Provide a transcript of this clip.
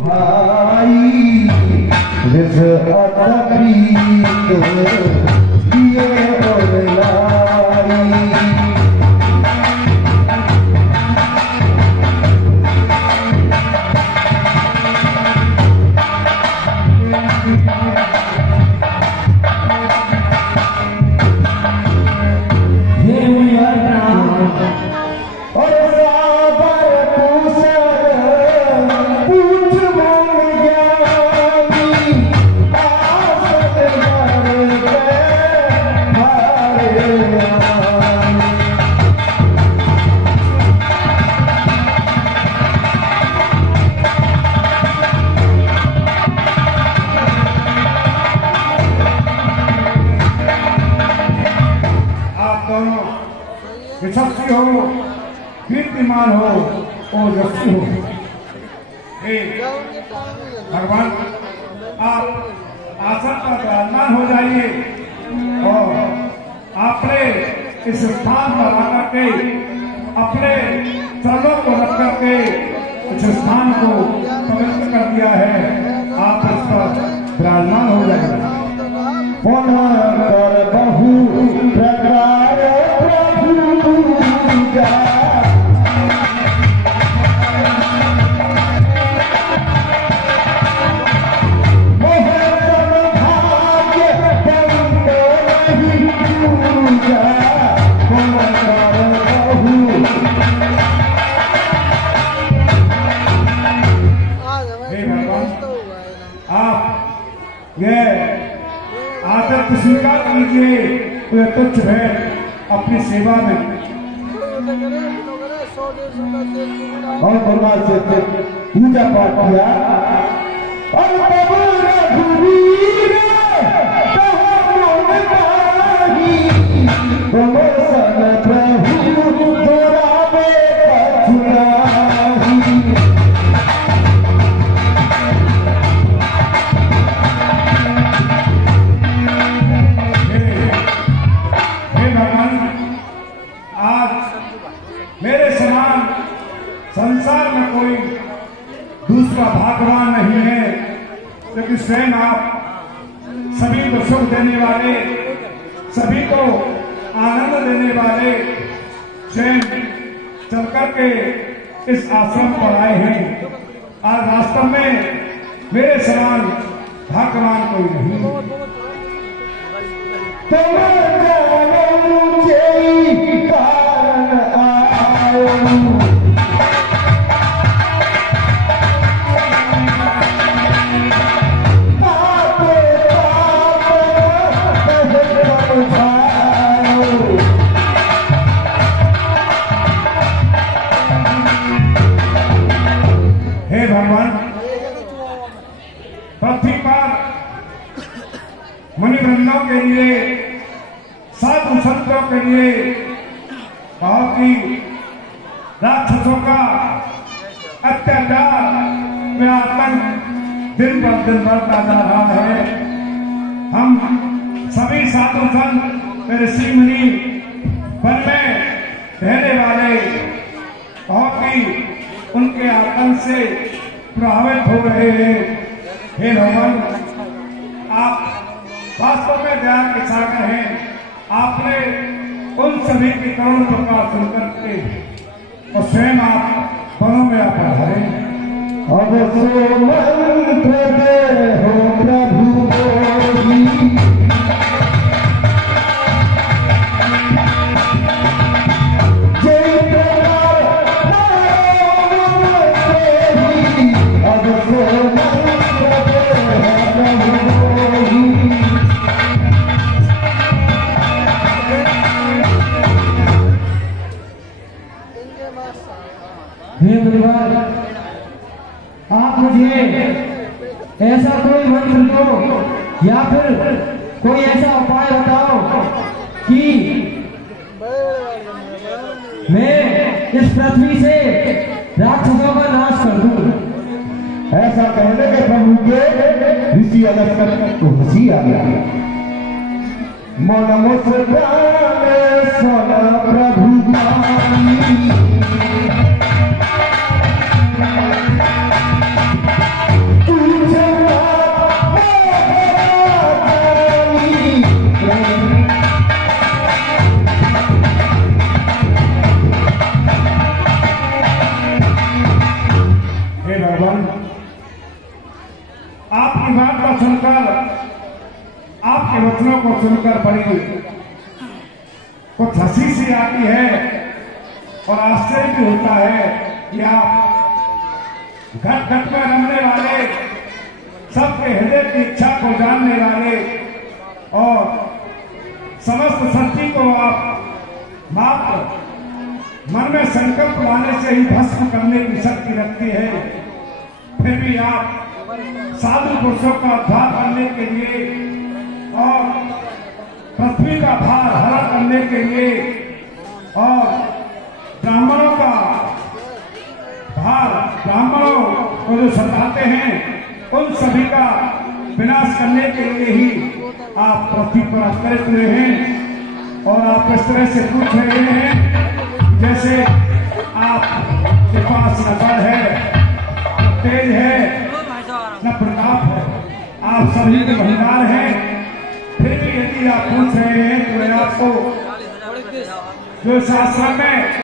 भाई रिज अतबी तो दिए और लाई यशस्वी हो, कीर्तिमान हो और यशस्वी हो। भगवान आप आसन पर विराजमान हो जाइए और आपने इस स्थान पर आकर के अपने चरणों को रख करके इस स्थान को पवित्र कर दिया है। आप इस पर विराजमान हो जाइए। पुनर्कर बहु प्रकार आदर स्वीकार कीजिए तो तुच्छ है अपनी सेवा में और भगवान से पूजा पाठ किया और मेरे समान संसार में कोई दूसरा भाग्यवान नहीं है, क्योंकि स्वयं आप सभी को सुख देने वाले, सभी को आनंद देने वाले स्वयं चल करके इस आश्रम पर आए हैं। आज वास्तव में मेरे समान भाग्यवान कोई नहीं। हे भगवान, पृथ्वी पर मुनिवृंदों के लिए, साधु संतों के लिए बहुत ही राक्षसों का अत्याचार में आतंक दिन पर दिन बढ़ता जा रहा है। हम सभी साधु संत ऋषि मुनि वन में रहने वाले बहुत ही उनके आतंक से प्रभावित हो रहे हैं। हे भगवान, आप वास्तव में दया के सागर हैं। आपने उन सभी की करुण प्रकार सुन करके और स्वयं आप वनों में आप पधारे। अब सो मंत्र दे हो प्रभु बोली, हे परिवार, आप मुझे ऐसा कोई मंत्र दो या फिर कोई ऐसा उपाय बताओ कि मैं इस पृथ्वी से राक्षसों का नाश कर दूं। ऐसा कहने के प्रभु के ऋषि अलग को हंसी आ गया। मन मुस्काने सोना प्रभु पानी, आपकी बात को सुनकर, आपके वचनों को सुनकर बड़ी कुछ हंसी सी आती है और आश्चर्य भी होता है कि आप घट घट में रमने वाले, सबके हृदय की इच्छा को जानने वाले और समस्त सृष्टि को आप मात्र मन में संकल्प लाने से ही भस्म करने की शक्ति रखती है। फिर भी आप साधु पुरुषों का उद्धार करने के लिए और पृथ्वी का भार हरा करने के लिए और ब्राह्मणों का भार, ब्राह्मणों को जो सताते हैं उन सभी का विनाश करने के लिए ही आप पृथ्वी पर अवतरित हुए हैं। और आप इस तरह से पूछ रहे हैं जैसे आपके पास न बल है, न तेज है, न प्रताप है, आप सभी के भंडार हैं। फिर भी यदि आप पूछ रहे हैं तो मैं आपको जो शास्त्र में